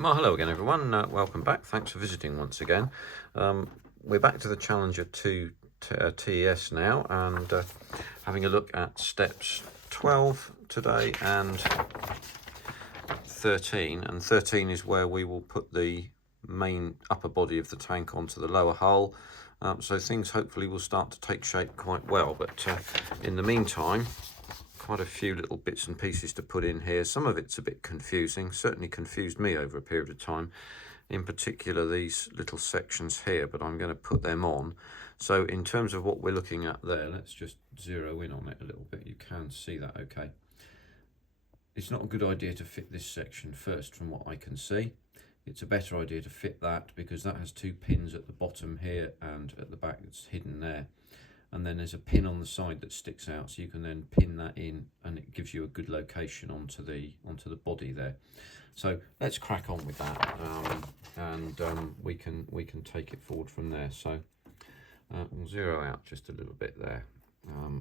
Well, hello again, everyone. Welcome back. Thanks for visiting once again. We're back to the Challenger 2 TES now, and having a look at steps 12 today and 13. And 13 is where we will put the main upper body of the tank onto the lower hull. So things hopefully will start to take shape quite well. But in the meantime, quite a few little bits and pieces to put in here. Some of it's a bit confusing, certainly confused me over a period of time, in particular these little sections here, but I'm going to put them on. So in terms of what we're looking at there, let's just zero in on it a little bit. You can see that okay. It's not a good idea to fit this section first from what I can see. It's a better idea to fit that because that has two pins at the bottom here and at the back that's hidden there. And then there's a pin on the side that sticks out, so you can then pin that in and it gives you a good location onto the body there. So let's crack on with that, and we can take it forward from there. So we'll zero out just a little bit there.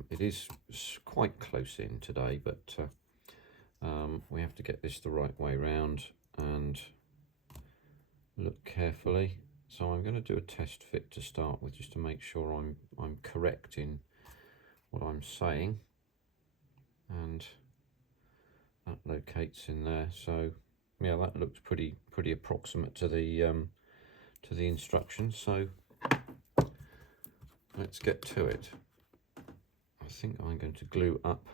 It is quite close in today, but we have to get this the right way round and look carefully. So I'm going to do a test fit to start with, just to make sure I'm correct in what I'm saying, and that locates in there. So yeah, that looks pretty approximate to the instructions. So let's get to it. I think I'm going to glue up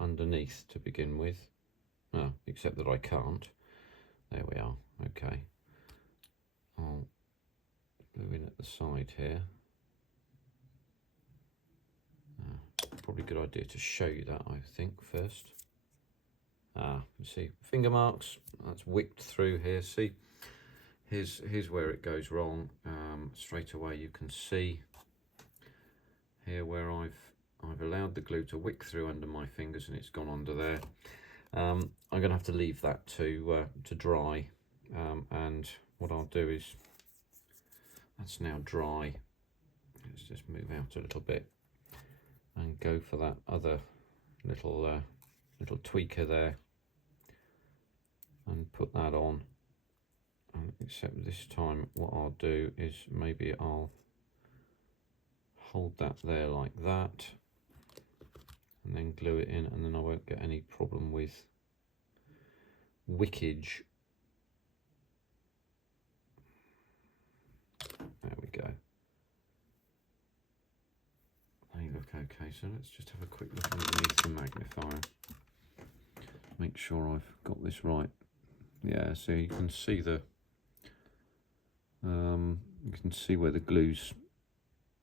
underneath to begin with. Oh, except that I can't. There we are. Okay. I'll glue in at the side here. Probably a good idea to show you that, I think, first. You see finger marks, that's wicked through here. See, here's where it goes wrong. Straight away you can see here where I've allowed the glue to wick through under my fingers and it's gone under there. I'm going to have to leave that to dry, and what I'll do is, that's now dry. Let's just move out a little bit and go for that other little tweaker there and put that on. Except this time what I'll do is maybe I'll hold that there like that and then glue it in, and then I won't get any problem with wickage. There we go. They look okay, so let's just have a quick look underneath the magnifier. Make sure I've got this right. Yeah, so you can see where the glue's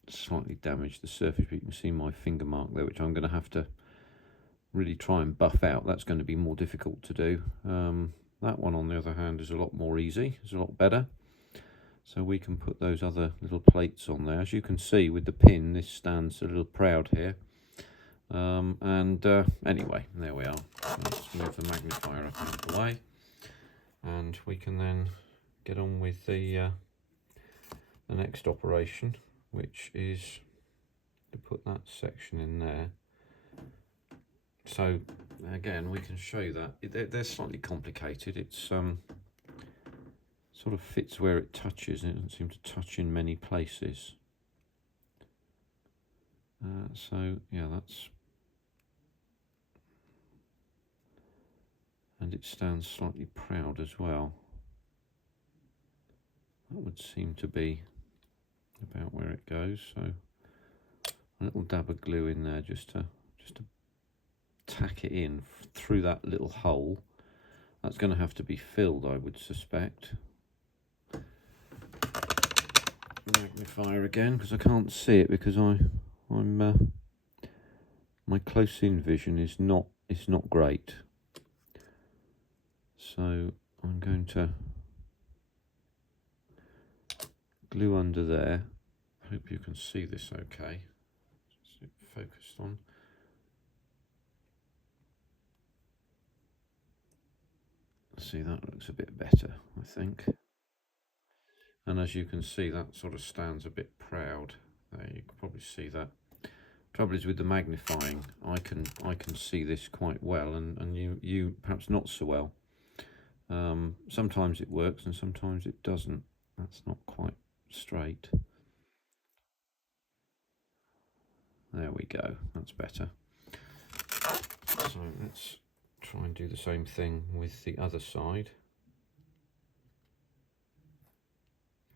slightly damaged the surface, but you can see my finger mark there, which I'm going to have to really try and buff out. That's going to be more difficult to do. That one, on the other hand, is a lot more easy. It's a lot better. So we can put those other little plates on there. As you can see with the pin, this stands a little proud here. Anyway, there we are. Let's move the magnifier up out of the way, and we can then get on with the next operation, which is to put that section in there. So again, we can show you that they're slightly complicated. It's sort of fits where it touches, and it doesn't seem to touch in many places. So yeah, that's, and it stands slightly proud as well. That would seem to be about where it goes. So a little dab of glue in there just to tack it in through that little hole. That's going to have to be filled, I would suspect. Magnifier again, because I can't see it, because I'm my close in vision is not great. So I'm going to glue under there. I hope you can see this okay. Is it focused on? See, that looks a bit better, I think. And as you can see, that sort of stands a bit proud. You can probably see that. Trouble is with the magnifying, I can see this quite well, and you perhaps not so well. Sometimes it works and sometimes it doesn't. That's not quite straight. There we go, that's better. So let's try and do the same thing with the other side.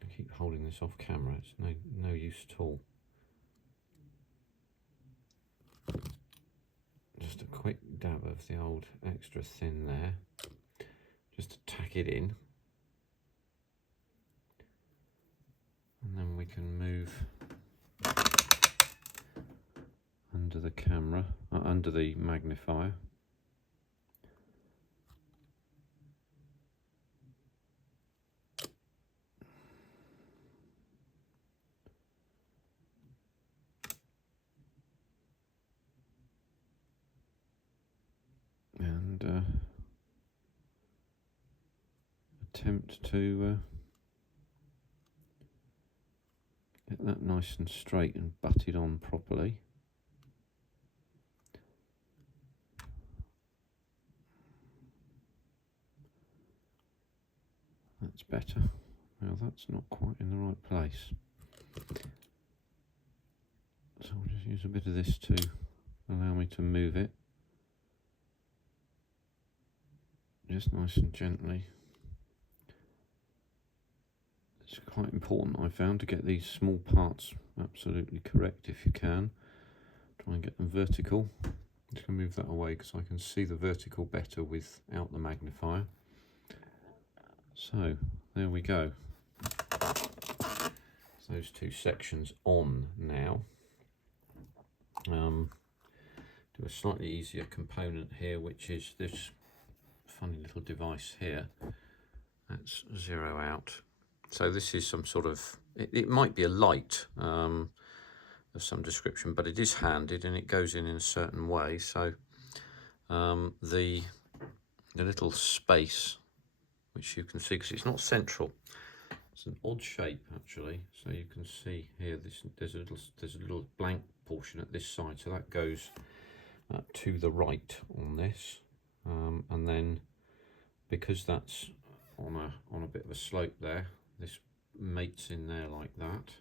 I keep holding this off camera, it's no use at all. Just a quick dab of the old extra thin there, just to tack it in. And then we can move under the camera, under the magnifier. And attempt to get that nice and straight and butted on properly. That's better. Well, that's not quite in the right place. So I'll just use a bit of this to allow me to move it. Just nice and gently. It's quite important, I found, to get these small parts absolutely correct if you can. Try and get them vertical. I'm just going to move that away because I can see the vertical better without the magnifier. So, there we go. Those two sections on now. Do a slightly easier component here, which is this funny little device here. Let's zero out. So this is some sort of, it might be a light of some description, but it is handed and it goes in a certain way. So the little space, which you can see, because it's not central, it's an odd shape actually. So you can see here, there's a little blank portion at this side, so that goes to the right on this, and then because that's on a bit of a slope there, this mates in there like that.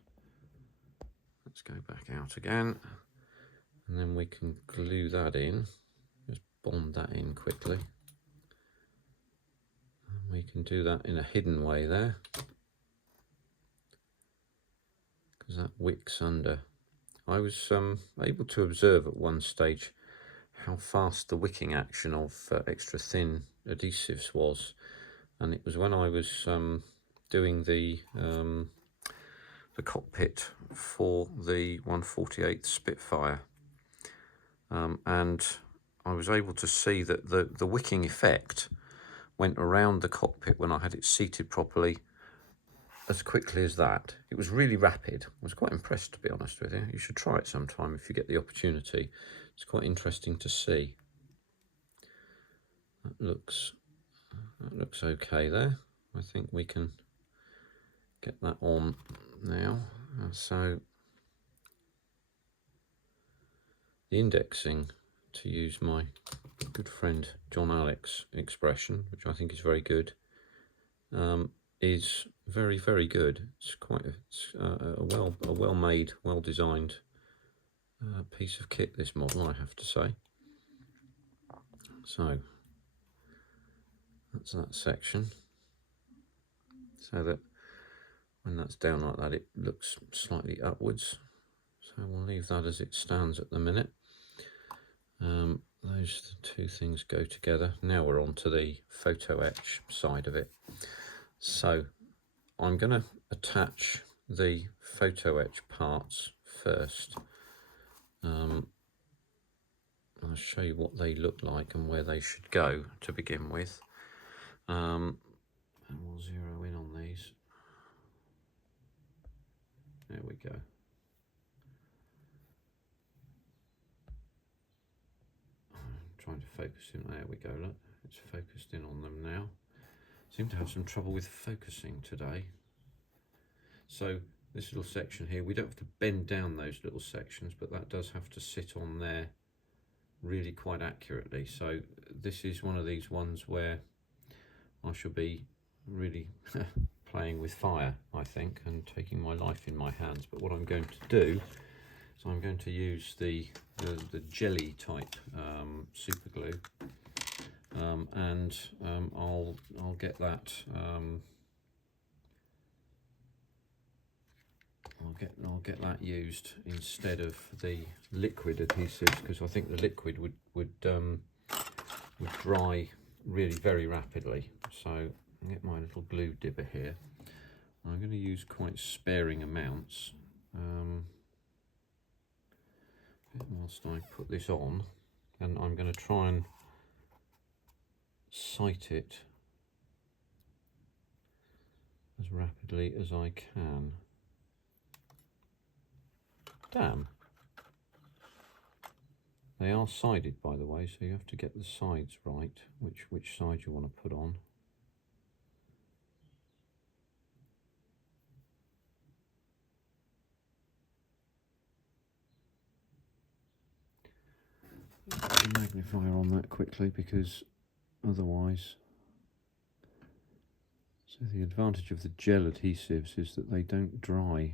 Let's go back out again, and then we can glue that in, just bond that in quickly. And we can do that in a hidden way there, because that wicks under. I was able to observe at one stage how fast the wicking action of extra thin adhesives was, and it was when I was doing the cockpit for the 148th Spitfire, and I was able to see that the wicking effect went around the cockpit when I had it seated properly as quickly as that. It was really rapid. I was quite impressed, to be honest with you. You should try it sometime if you get the opportunity. It's quite interesting to see. That looks okay there. I think we can get that on now. So the indexing, to use my good friend John Alex expression, which I think is very good, is very, very good. It's quite a well made, well designed piece of kit, this model, I have to say. So that's that section, so that when that's down like that, it looks slightly upwards. So we'll leave that as it stands at the minute. Those two things go together. Now we're on to the photo etch side of it. So I'm going to attach the photo etch parts first. I'll show you what they look like and where they should go to begin with. And we'll zero in on these. There we go. Trying to focus in. There we go. Look, it's focused in on them now. Seem to have some trouble with focusing today. So this little section here, we don't have to bend down those little sections, but that does have to sit on there really quite accurately. So this is one of these ones where I shall be really playing with fire, I think, and taking my life in my hands. But what I'm going to do is I'm going to use the jelly type super glue, and I'll get that I'll get that used instead of the liquid adhesives, because I think the liquid would dry really very rapidly. So I'll get my little glue dibber here. I'm going to use quite sparing amounts whilst I put this on, and I'm going to try and sight it as rapidly as I can. Damn. They are sided, by the way, so you have to get the sides right, which side you want to put on. Put the magnifier on that quickly, because otherwise... So the advantage of the gel adhesives is that they don't dry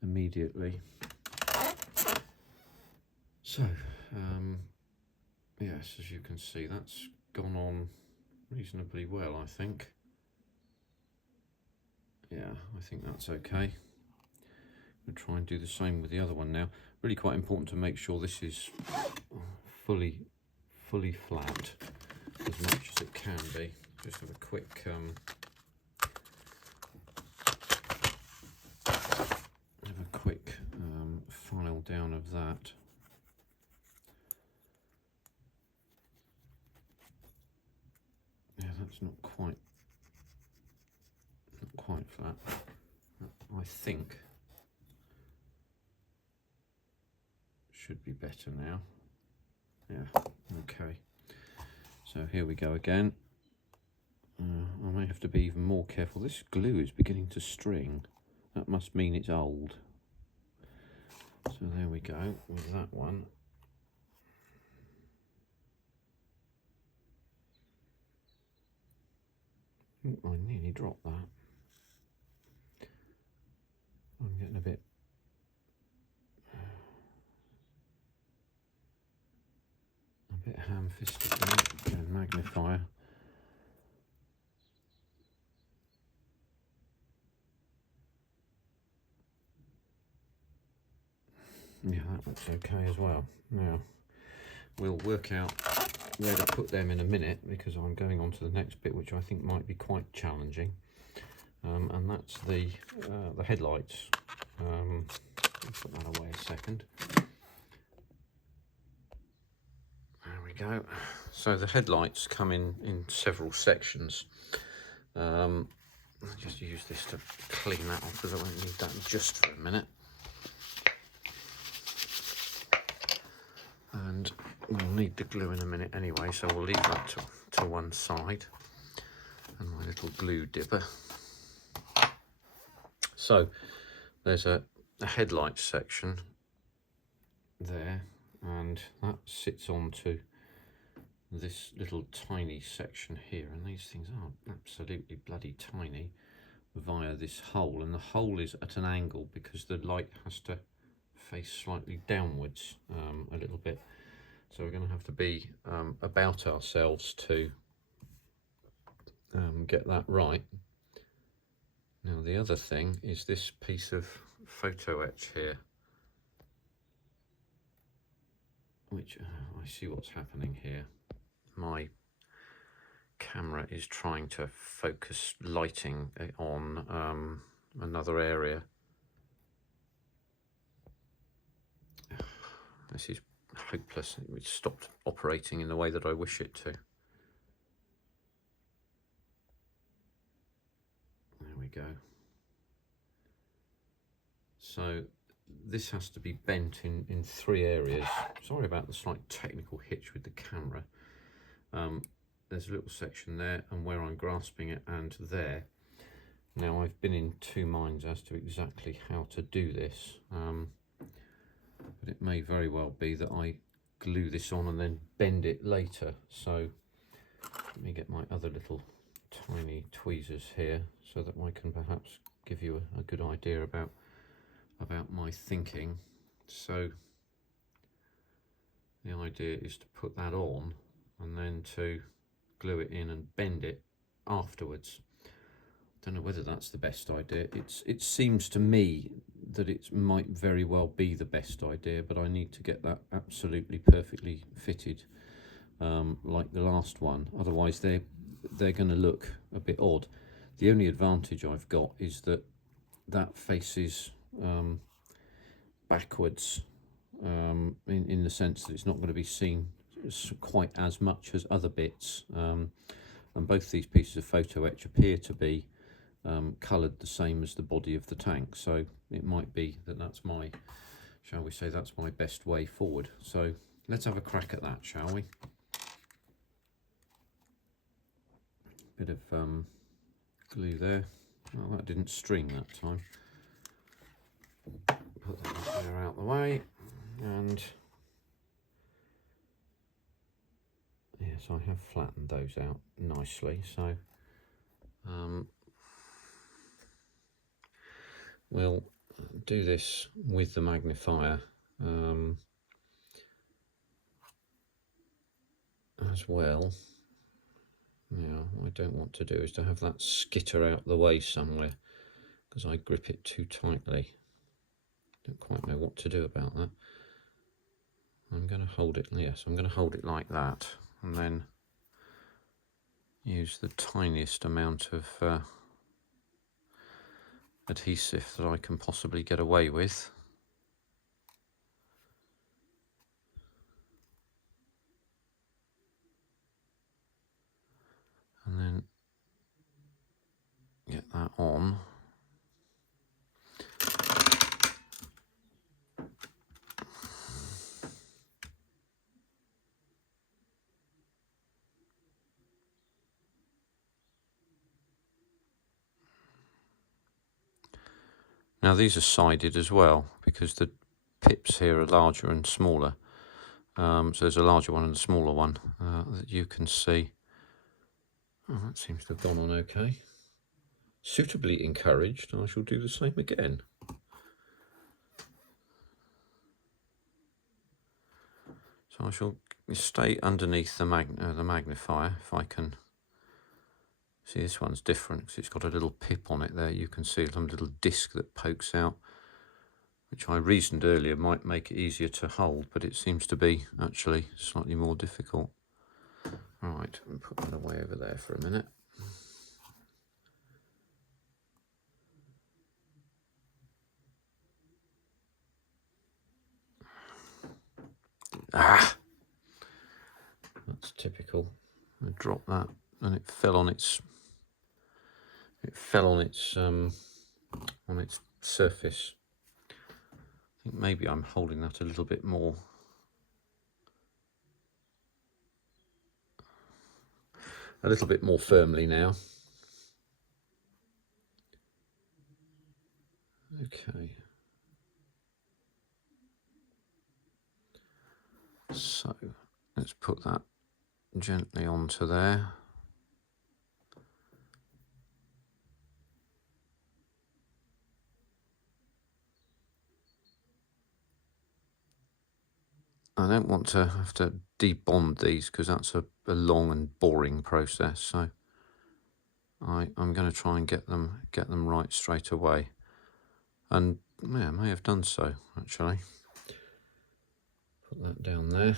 immediately. So, yes, as you can see, that's gone on reasonably well, I think. Yeah, I think that's okay. We'll try and do the same with the other one now. Really quite important to make sure this is fully flat as much as it can be. Just have a quick file down of that. Yeah, that's not quite flat. I think should be better now. Yeah, okay. So here we go again. I may have to be even more careful. This glue is beginning to string. That must mean it's old. So there we go with that one. Ooh, I nearly dropped that. I'm getting a bit ham-fisted there. And magnifier. Yeah, that looks okay as well. Now, we'll work out where to put them in a minute, because I'm going on to the next bit, which I think might be quite challenging, and that's the headlights. Put that away a second. There we go. So the headlights come in several sections. I'll just use this to clean that off, because I won't need that just for a minute. And we'll need the glue in a minute anyway, so we'll leave that to one side. And my little glue dipper. So there's a headlight section there, and that sits onto this little tiny section here, and these things are absolutely bloody tiny, via this hole, and the hole is at an angle because the light has to face slightly downwards a little bit, so we're going to have to be about ourselves to get that right. Now the other thing is this piece of photo etch here, which I see what's happening here. My camera is trying to focus lighting on another area. This is hopeless. It stopped operating in the way that I wish it to. There we go. So this has to be bent in three areas. Sorry about the slight technical hitch with the camera. There's a little section there, and where I'm grasping it, and there. Now I've been in two minds as to exactly how to do this, but it may very well be that I glue this on and then bend it later. So let me get my other little tiny tweezers here so that I can perhaps give you a good idea about my thinking. So the idea is to put that on and then to glue it in and bend it afterwards. Don't know whether that's the best idea. It seems to me that it might very well be the best idea, but I need to get that absolutely perfectly fitted, like the last one. Otherwise they're going to look a bit odd. The only advantage I've got is that faces backwards, in the sense that it's not going to be seen quite as much as other bits, and both these pieces of photo etch appear to be coloured the same as the body of the tank, so it might be that that's my, shall we say, that's my best way forward. So let's have a crack at that, shall we? Bit of glue there. Oh, that didn't string that time. Put that there out the way, and yes, I have flattened those out nicely, so we'll do this with the magnifier as well. Now, what I don't want to do is to have that skitter out the way somewhere, because I grip it too tightly. Don't quite know what to do about that. I'm going to hold it, yes, I'm going to hold it like that, and then use the tiniest amount of adhesive that I can possibly get away with. And then get that on. Now these are sided as well, because the pips here are larger and smaller. So there's a larger one and a smaller one that you can see. Oh, that seems to have gone on okay. Suitably encouraged, I shall do the same again. So I shall stay underneath the magnifier if I can. See, this one's different because it's got a little pip on it there. You can see some little disc that pokes out, which I reasoned earlier might make it easier to hold, but it seems to be actually slightly more difficult. Right, and put that away over there for a minute. Ah, that's typical. I dropped that and it fell on its on its surface. I think maybe I'm holding that a little bit more. A little bit more firmly now. Okay. So let's put that gently onto there. I don't want to have to debond these because that's a long and boring process. So I'm going to try and get them right straight away. And yeah, I may have done so actually. Put that down there.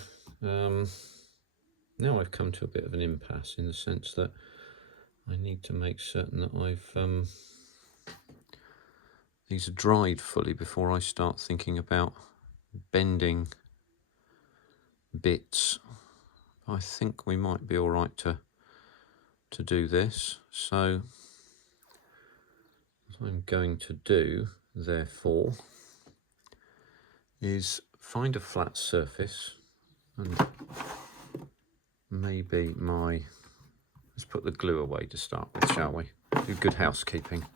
Now I've come to a bit of an impasse in the sense that I need to make certain that I've these are dried fully before I start thinking about bending bits. I think we might be all right to do this. So what I'm going to do, therefore, is find a flat surface and maybe let's put the glue away to start with, shall we? Do good housekeeping.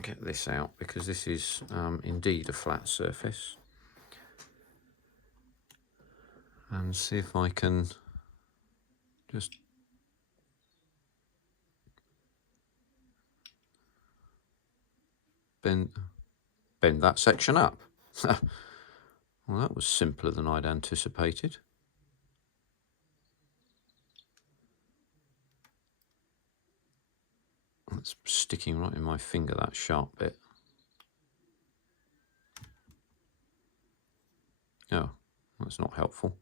Get this out because this is indeed a flat surface. And see if I can just bend that section up. Well, that was simpler than I'd anticipated. That's sticking right in my finger, that sharp bit. Oh, that's not helpful.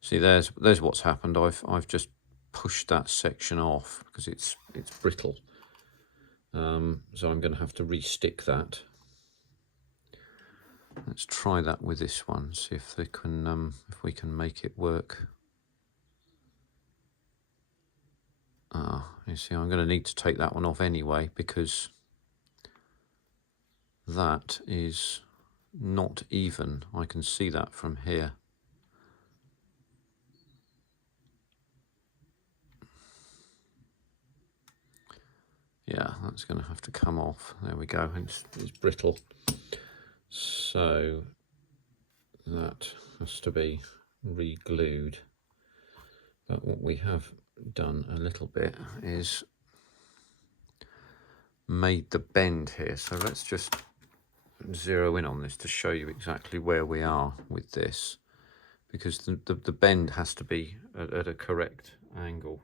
See, there's what's happened. I've just pushed that section off because it's brittle. So I'm going to have to re-stick that. Let's try that with this one. See if they can if we can make it work. You see, I'm going to need to take that one off anyway because that is not even. I can see that from here. Yeah, that's going to have to come off. There we go. It's brittle. So that has to be re-glued. But what we have done a little bit is made the bend here. So let's just zero in on this to show you exactly where we are with this, because the bend has to be at a correct angle.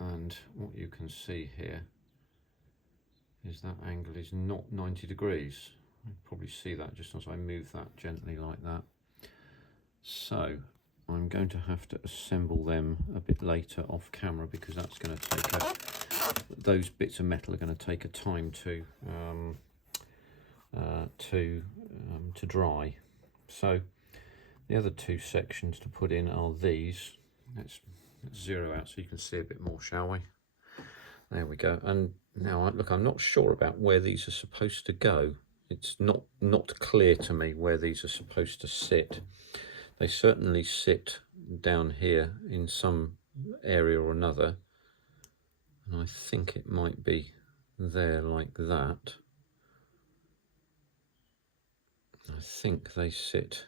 And what you can see here is that angle is not 90 degrees. You probably see that just as I move that gently like that. So I'm going to have to assemble them a bit later off camera because that's going to take those bits of metal are going to take a time to dry. So the other two sections to put in are these. Let's zero out so you can see a bit more, shall we? There we go. And now look, I'm not sure about where these are supposed to go. It's not clear to me where these are supposed to sit. They certainly sit down here in some area or another, and I think it might be there like that. I think they sit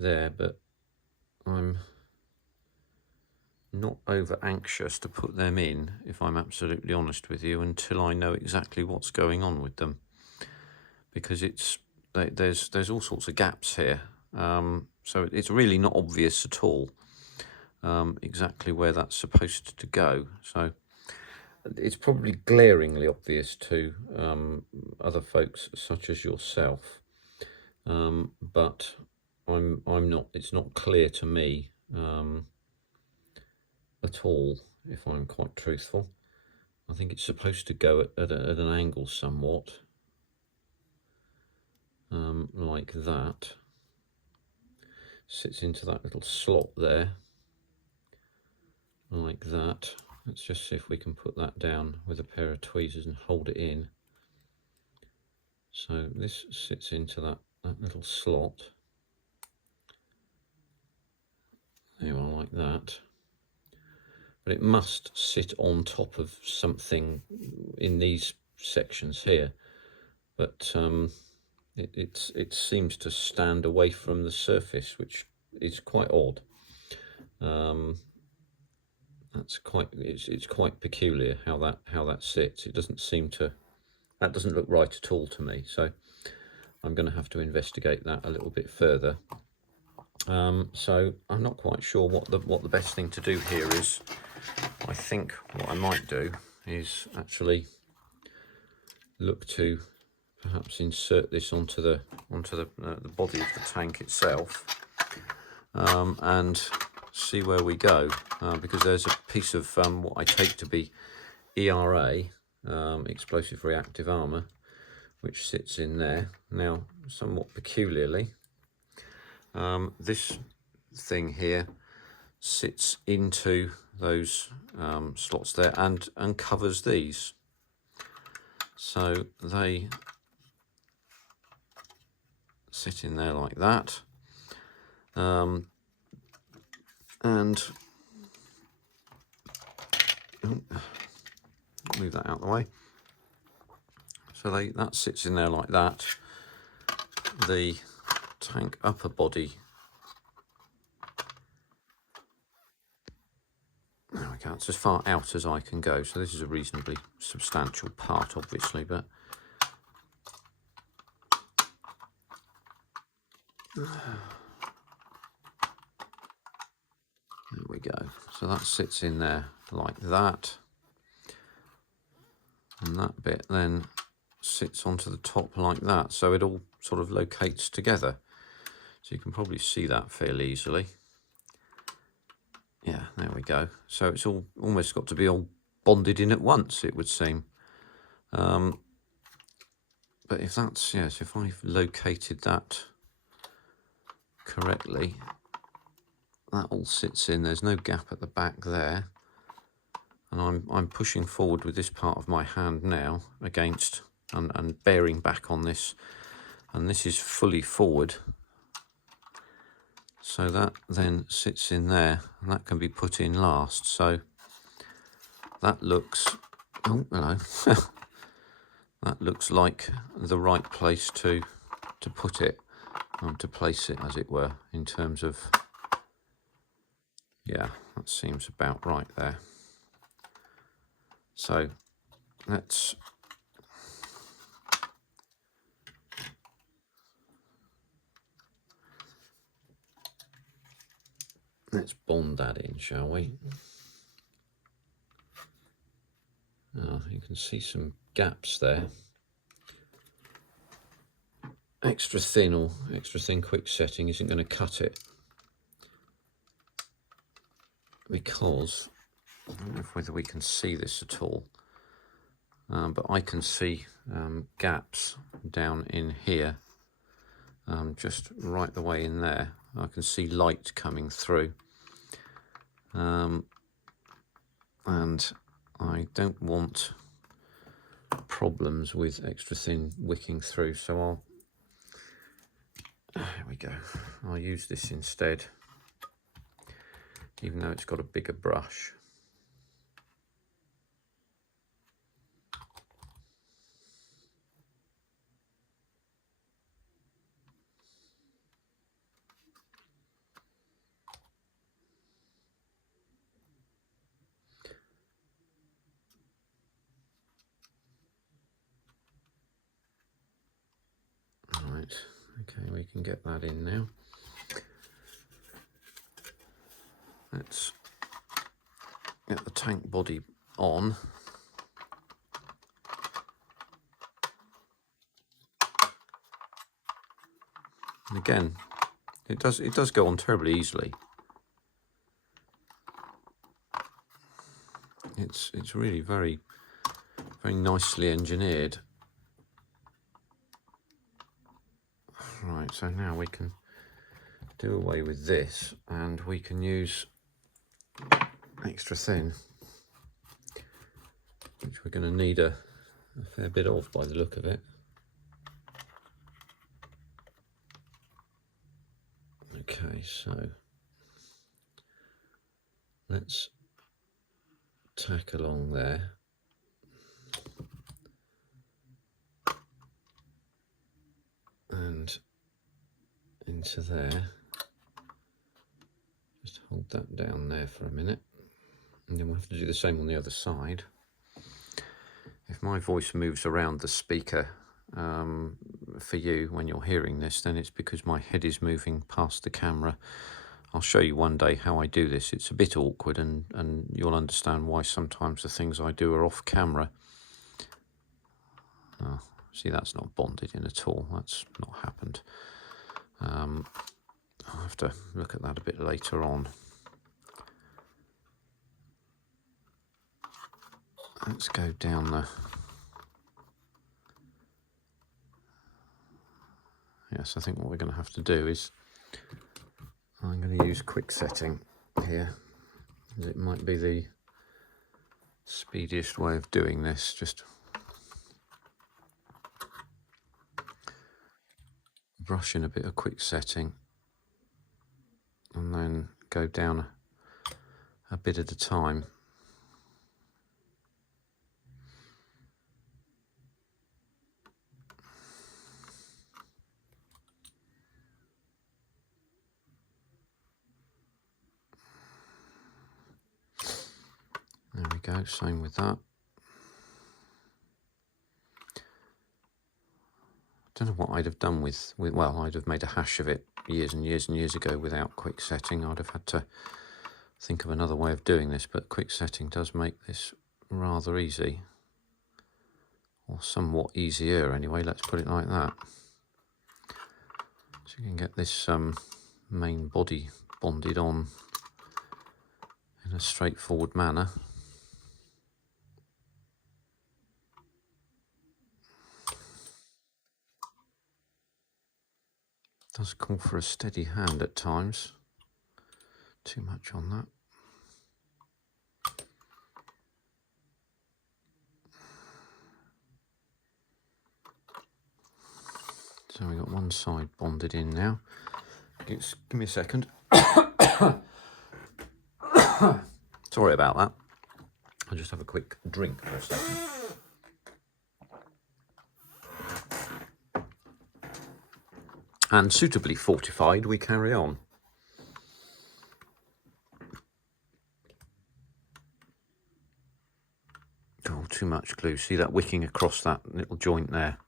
there, but I'm not over anxious to put them in, if I'm absolutely honest with you, until I know exactly what's going on with them, because there's all sorts of gaps here, so it's really not obvious at all exactly where that's supposed to go. So it's probably glaringly obvious to other folks such as yourself, but I'm not. It's not clear to me at all, if I'm quite truthful. I think it's supposed to go at an angle somewhat, like that. Sits into that little slot there, like that. Let's just see if we can put that down with a pair of tweezers and hold it in. So this sits into that little slot. There you are, like that. But it must sit on top of something in these sections here. But it seems to stand away from the surface, which is quite odd. It's quite peculiar how that sits. It doesn't seem to. That doesn't look right at all to me. So I'm going to have to investigate that a little bit further. So I'm not quite sure what the best thing to do here is. I think what I might do is actually look to perhaps insert this onto the body of the tank itself, and see where we go, because there's a piece of what I take to be ERA, explosive reactive armour, which sits in there. Now, somewhat peculiarly, this thing here sits into those slots there and covers these, so they sit in there like that, and move that out of the way. So that sits in there like that. The tank upper body that's as far out as I can go. So this is a reasonably substantial part, obviously, but there we go. So that sits in there like that, and that bit then sits onto the top like that, so it all sort of locates together. So you can probably see that fairly easily. Yeah, there we go. So it's all almost got to be all bonded in at once, it would seem. But if that's, yes, if I've located that correctly, that all sits in. There's no gap at the back there, and I'm pushing forward with this part of my hand now against and bearing back on this, and this is fully forward. So that then sits in there, and that can be put in last. So that looks, oh hello, that looks like the right place to put it, to place it, as it were, in terms of, yeah, that seems about right there. So let's bond that in, shall we? Oh, you can see some gaps there. Extra thin or extra thin quick setting isn't going to cut it, because I don't know whether we can see this at all, but I can see gaps down in here, just right the way in there. I can see light coming through, and I don't want problems with extra thin wicking through, so there we go, I'll use this instead, even though it's got a bigger brush. Right, okay, we can get that in now. Let's get the tank body on. And again, it does go on terribly easily. It's really very nicely engineered. Right, so now we can do away with this, and we can use extra thin, which we're going to need a fair bit of by the look of it. Okay, so let's tack along there. And into there. Just hold that down there for a minute, and then we'll have to do the same on the other side. If my voice moves around the speaker for you when you're hearing this, then it's because my head is moving past the camera. I'll show you one day how I do this. It's a bit awkward, and you'll understand why sometimes the things I do are off camera. Oh, see, that's not bonded in at all. That's not happened. I'll have to look at that a bit later on. Let's go down the... Yes, I think what we're going to have to do is, I'm going to use quick setting here, as it might be the speediest way of doing this. Just brush in a bit of quick setting, and then go down a bit at a time. we go, same with that. Don't know what I'd have done with well, I'd have made a hash of it years and years and years ago without quick setting. I'd have had to think of another way of doing this, but quick setting does make this rather easy, or somewhat easier anyway, let's put it like that. So you can get this main body bonded on in a straightforward manner. Does call for a steady hand at times. Too much on that. So we've got one side bonded in now. Give me a second. Sorry about that. I'll just have a quick drink for a second. And suitably fortified, we carry on. Oh, too much glue. See that wicking across that little joint there?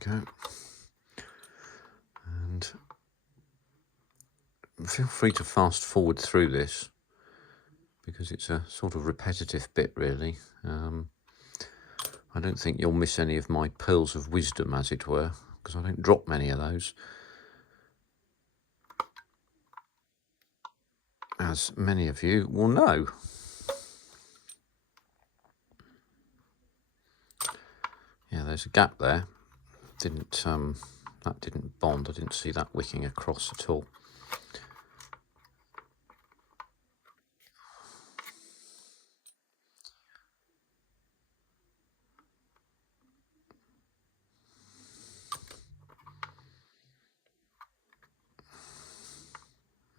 Go. And feel free to fast forward through this because it's a sort of repetitive bit really. I don't think you'll miss any of my pearls of wisdom, as it were, because I don't drop many of those, as many of you will know. Yeah, there's a gap there. That didn't bond. I didn't see that wicking across at all.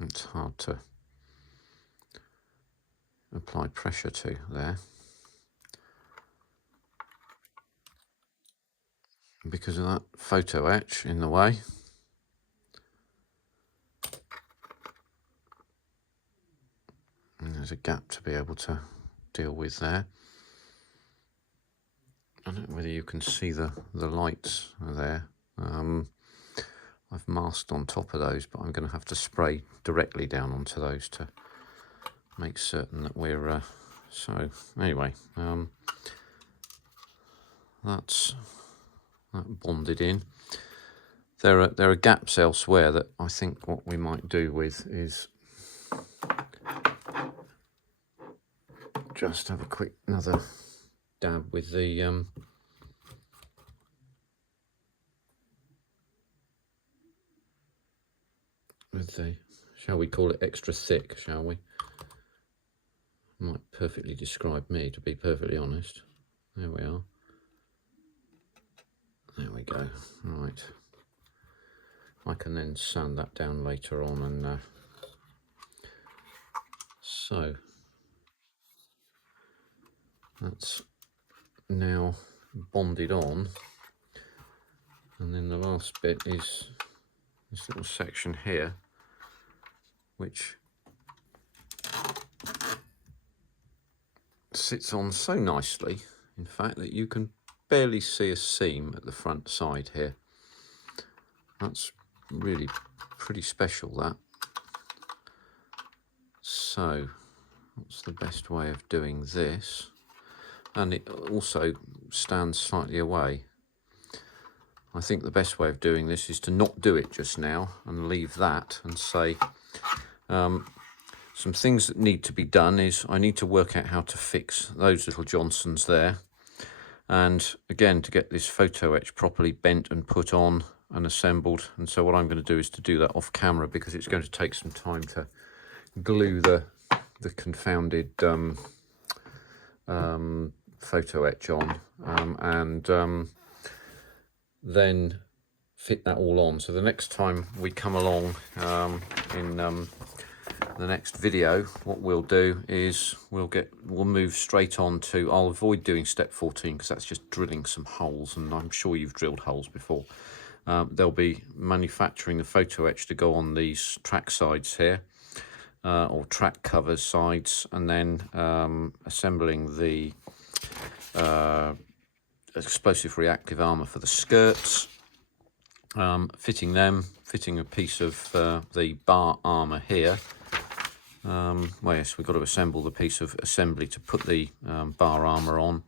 It's hard to apply pressure to there because of that photo etch in the way. And there's a gap to be able to deal with there. I don't know whether you can see the lights there. I've masked on top of those, but I'm going to have to spray directly down onto those to make certain that we're... so, anyway, that's that bonded in. There are gaps elsewhere that I think what we might do with is just have another dab with the shall we call it extra thick, shall we? Might perfectly describe me, to be perfectly honest. There we are. There we go. Right. I can then sand that down later on, and so that's now bonded on, and then the last bit is this little section here, which sits on so nicely, in fact, that you can barely see a seam at the front side here. That's really pretty special, that. So what's the best way of doing this? And it also stands slightly away. I think the best way of doing this is to not do it just now and leave that and say some things that need to be done is I need to work out how to fix those little Johnsons there. and again to get this photo etch properly bent and put on and assembled. And so what I'm going to do is to do that off camera, because it's going to take some time to glue the confounded photo etch on, and then fit that all on. So the next time we come along in the next video, what we'll do is we'll move straight on to, I'll avoid doing step 14 because that's just drilling some holes, and I'm sure you've drilled holes before. They'll be manufacturing the photo etch to go on these track sides here, or track cover sides, and then assembling the explosive reactive armour for the skirts, fitting a piece of the bar armour here. Well, yes, we've got to assemble the piece of assembly to put the bar armour on,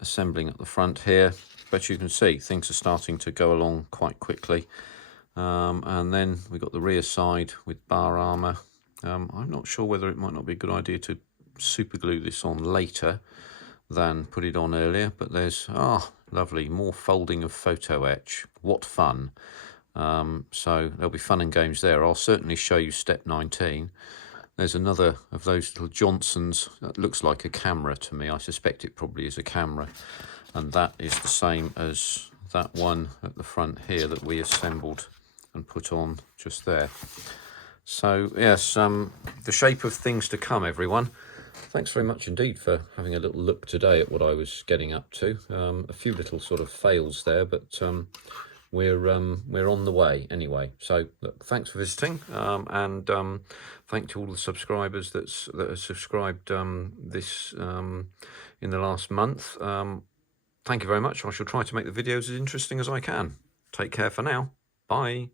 assembling at the front here. But you can see things are starting to go along quite quickly. And then we've got the rear side with bar armour. I'm not sure whether it might not be a good idea to super glue this on later than put it on earlier, but there's, lovely, more folding of photo etch. What fun. So there'll be fun and games there. I'll certainly show you step 19. There's another of those little Johnsons that looks like a camera to me. I suspect it probably is a camera, and that is the same as that one at the front here that we assembled and put on just there. So yes, the shape of things to come, everyone. Thanks very much indeed for having a little look today at what I was getting up to. A few little sort of fails there, but we're on the way anyway. So look, thanks for visiting, and thank to all the subscribers that have subscribed this in the last month. Thank you very much. I shall try to make the videos as interesting as I can. Take care for now. Bye.